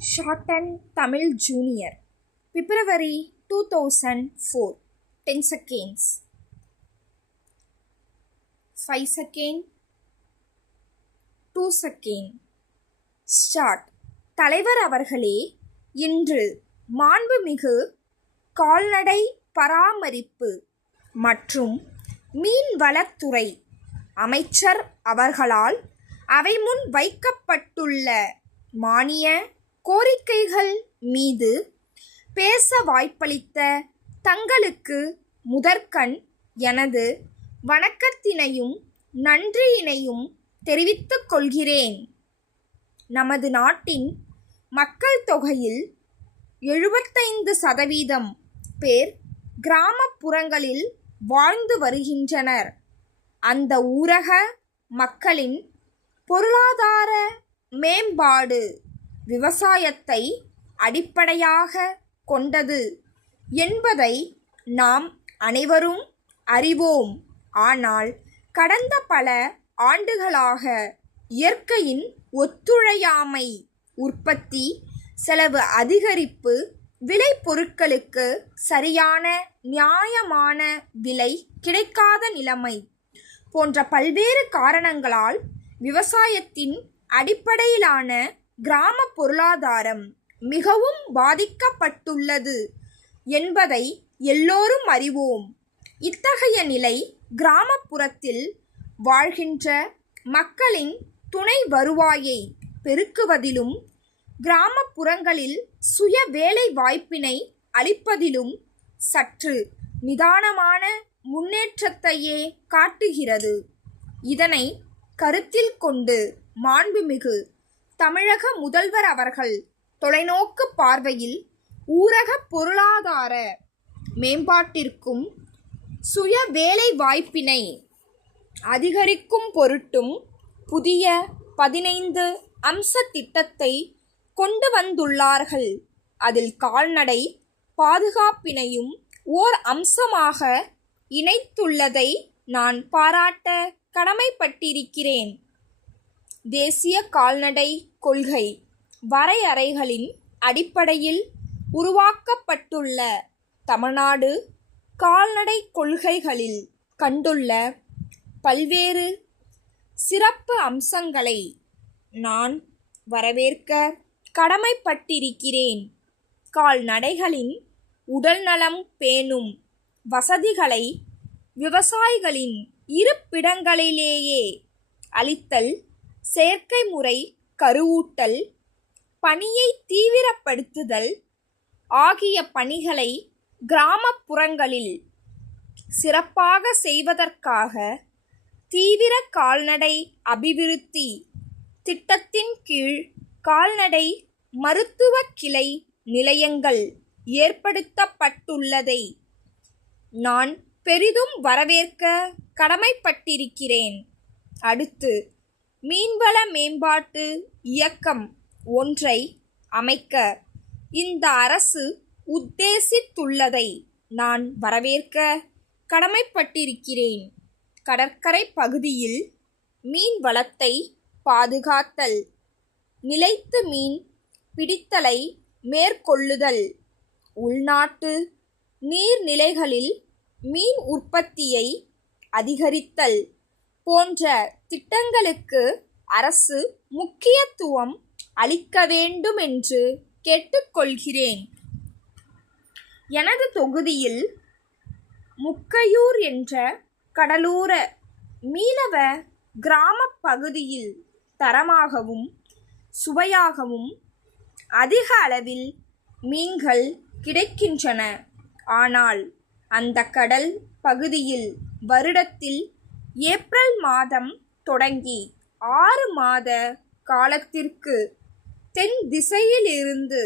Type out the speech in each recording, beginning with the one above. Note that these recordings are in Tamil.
Shortened Tamil Junior, February 2004. 10 seconds. 5 seconds. 2 seconds. Start. தலைவர் அவர்களே, இன்று மாண்புமிகு கால்நடை பராமரிப்பு மற்றும் மீன்வளத்துறை அமைச்சர் அவர்களால் அவை முன் வைக்கப்பட்டுள்ள மானிய கோரிக்கைகள் மீது பேச வாய்ப்பளித்த தங்களுக்கு முதற்கண் எனது வணக்கத்தினையும் நன்றியினையும் தெரிவித்துக் கொள்கிறேன். நமது நாட்டின் மக்கள் தொகையில் 75% பேர் கிராமப்புறங்களில் வாழ்ந்து வருகின்றனர். அந்த ஊரக மக்களின் பொருளாதார மேம்பாடு விவசாயத்தை அடிப்படையாக கொண்டது என்பதை நாம் அனைவரும் அறிவோம். ஆனால் கடந்த பல ஆண்டுகளாக இயற்கையின் ஒத்துழையாமை, உற்பத்தி செலவு அதிகரிப்பு, விளைபொருட்களுக்கு சரியான நியாயமான விலை கிடைக்காத நிலைமை போன்ற பல்வேறு காரணங்களால் விவசாயத்தின் அடிப்படையிலான கிராம பொருளாதாரம் மிகவும் பாதிக்கப்பட்டுள்ளது என்பதை எல்லோரும் அறிவோம். இத்தகைய நிலை கிராமப்புறத்தில் வாழ்கின்ற மக்களின் துணை வருவாயை பெருக்குவதிலும் கிராமப்புறங்களில் சுய வேலை வாய்ப்பினை அளிப்பதிலும் சற்று நிதானமான முன்னேற்றத்தையே காட்டுகிறது. இதனை கருத்தில் கொண்டு மாண்புமிகு தமிழக முதல்வர் அவர்கள் தொலைநோக்கு பார்வையில் ஊரக பொருளாதார மேம்பாட்டிற்கும் சுய வேலை வாய்ப்பினை அதிகரிக்கும் பொருட்டும் புதிய 15 அம்ச திட்டத்தை கொண்டு வந்துள்ளார்கள். அதில் கால்நடை பாதுகாப்பினையும் ஓர் அம்சமாக இணைத்துள்ளதை நான் பாராட்ட கடமைப்பட்டிருக்கிறேன். தேசிய கால்நடை கொள்கை வரையறைகளின் அடிப்படையில் உருவாக்கப்பட்டுள்ள தமிழ்நாடு கால்நடை கொள்கைகளில் கண்டுள்ள பல்வேறு சிறப்பு அம்சங்களை நான் வரவேற்க கடமைப்பட்டிருக்கிறேன். கால்நடைகளின் உடல்நலம் பேணும் வசதிகளை விவசாயிகளின் இருப்பிடங்களிலேயே அளித்தல், செயற்கை முறை கருவூட்டல் பணியை தீவிரப்படுத்துதல் ஆகிய பணிகளை கிராமப்புறங்களில் சிறப்பாக செய்வதற்காக தீவிர கால்நடை அபிவிருத்தி திட்டத்தின் கீழ் கால்நடை மருத்துவ கிளை நிலையங்கள் ஏற்படுத்தப்பட்டுள்ளதை நான் பெரிதும் வரவேற்க கடமைப்பட்டிருக்கிறேன். அடுத்து மீன்வள மேம்பாட்டு இயக்கம் ஒன்றை அமைக்க இந்த அரசு உத்தேசித்துள்ளதை நான் வரவேற்க கடமைப்பட்டிருக்கிறேன். கடற்கரை பகுதியில் மீன் வளத்தை பாதுகாத்தல், நிலைத்து மீன் பிடித்தலை மேற்கொள்ளுதல், உள்நாட்டு நீர்நிலைகளில் மீன் உற்பத்தியை அதிகரித்தல் போன்ற திட்டங்களுக்கு அரசு முக்கியத்துவம் அளிக்க வேண்டும் என்று கேட்டுக்கொள்கிறேன். எனது தொகுதியில் முக்கையூர் என்ற கடலோர மீனவ கிராம பகுதியில் தரமாகவும் சுவையாகவும் அதிக அளவில் மீன்கள் கிடைக்கின்றன. ஆனால் அந்த கடல் பகுதியில் வருடத்தில் ஏப்ரல் மாதம் தொடங்கி 6 மாத காலத்திற்கு தென் திசையிலிருந்து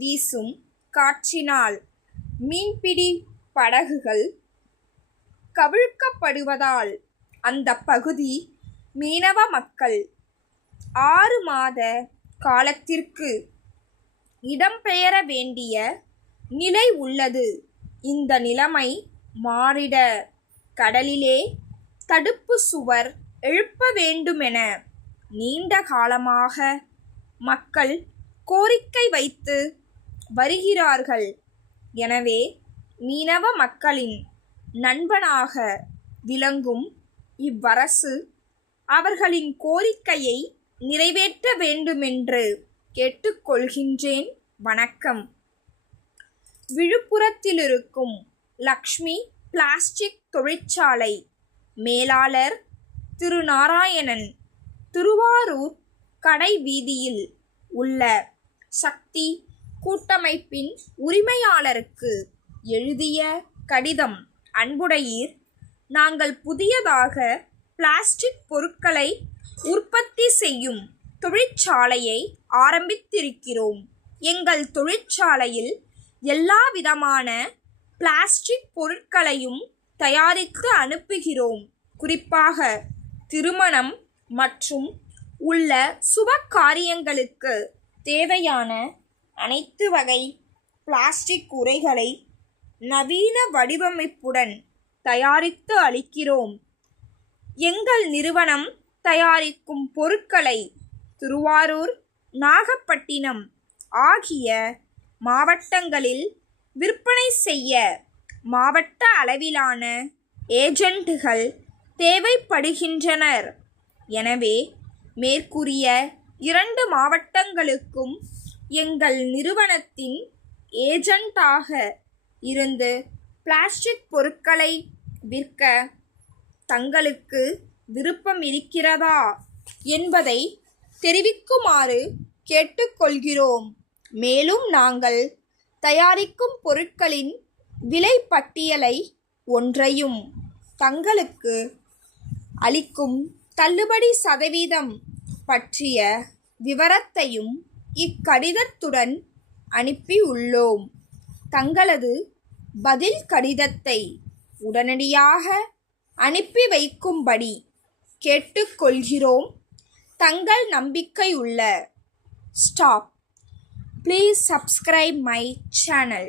வீசும் காற்றினால் மீன்பிடி படகுகள் கவிழ்க்கப்படுவதால் அந்த பகுதி மீனவ மக்கள் 6 மாத காலத்திற்கு இடம்பெயர வேண்டிய நிலை உள்ளது. இந்த நிலைமை மாறிட கடலிலே தடுப்பு சுவர் எழுப்ப வேண்டுமென நீண்ட காலமாக மக்கள் கோரிக்கை வைத்து வருகிறார்கள். எனவே மீனவ மக்களின் நண்பனாக விளங்கும் இவ்வரசு அவர்களின் கோரிக்கையை நிறைவேற்ற வேண்டுமென்று கேட்டுக்கொள்கின்றேன். வணக்கம். விழுப்புரத்திலிருக்கும் லக்ஷ்மி பிளாஸ்டிக் தொழிற்சாலை மேலாளர் திரு நாராயணன் திருவாரூர் கடை வீதியில் உள்ள சக்தி கூட்டமைப்பின் உரிமையாளருக்கு எழுதிய கடிதம். அன்புடையீர், நாங்கள் புதியதாக பிளாஸ்டிக் பொருட்களை உற்பத்தி செய்யும் தொழிற்சாலையை ஆரம்பித்திருக்கிறோம். எங்கள் தொழிற்சாலையில் எல்லா விதமான பிளாஸ்டிக் பொருட்களையும் தயாரித்து அனுப்புகிறோம். குறிப்பாக திருமணம் மற்றும் உள்ள சுப காரியங்களுக்கு தேவையான அனைத்து வகை பிளாஸ்டிக் உறைகளை நவீன வடிவமைப்புடன் தயாரித்து அளிக்கிறோம். எங்கள் நிறுவனம் தயாரிக்கும் பொருட்களை திருவாரூர், நாகப்பட்டினம் ஆகிய மாவட்டங்களில் விற்பனை செய்ய மாவட்ட அளவிலான ஏஜென்ட்டுகள் தேவைப்படுகின்றனர். எனவே மேற்கூறிய 2 மாவட்டங்களுக்கும் எங்கள் நிறுவனத்தின் ஏஜென்ட்டாக இருந்து பிளாஸ்டிக் பொருட்களை விற்க தங்களுக்கு விருப்பம் இருக்கிறதா என்பதை தெரிவிக்குமாறு கேட்டுக்கொள்கிறோம். மேலும் நாங்கள் தயாரிக்கும் பொருட்களின் விலை பட்டியலை ஒன்றையும் தங்களுக்கு அளிக்கும் தள்ளுபடி சதவீதம் பற்றிய விவரத்தையும் இக்கடிதத்துடன் அனுப்பியுள்ளோம். தங்களது பதில் கடிதத்தை உடனடியாக அனுப்பி வைக்கும்படி கேட்டுக்கொள்கிறோம். தங்கள் நம்பிக்கையுள்ள stop. Please subscribe my channel.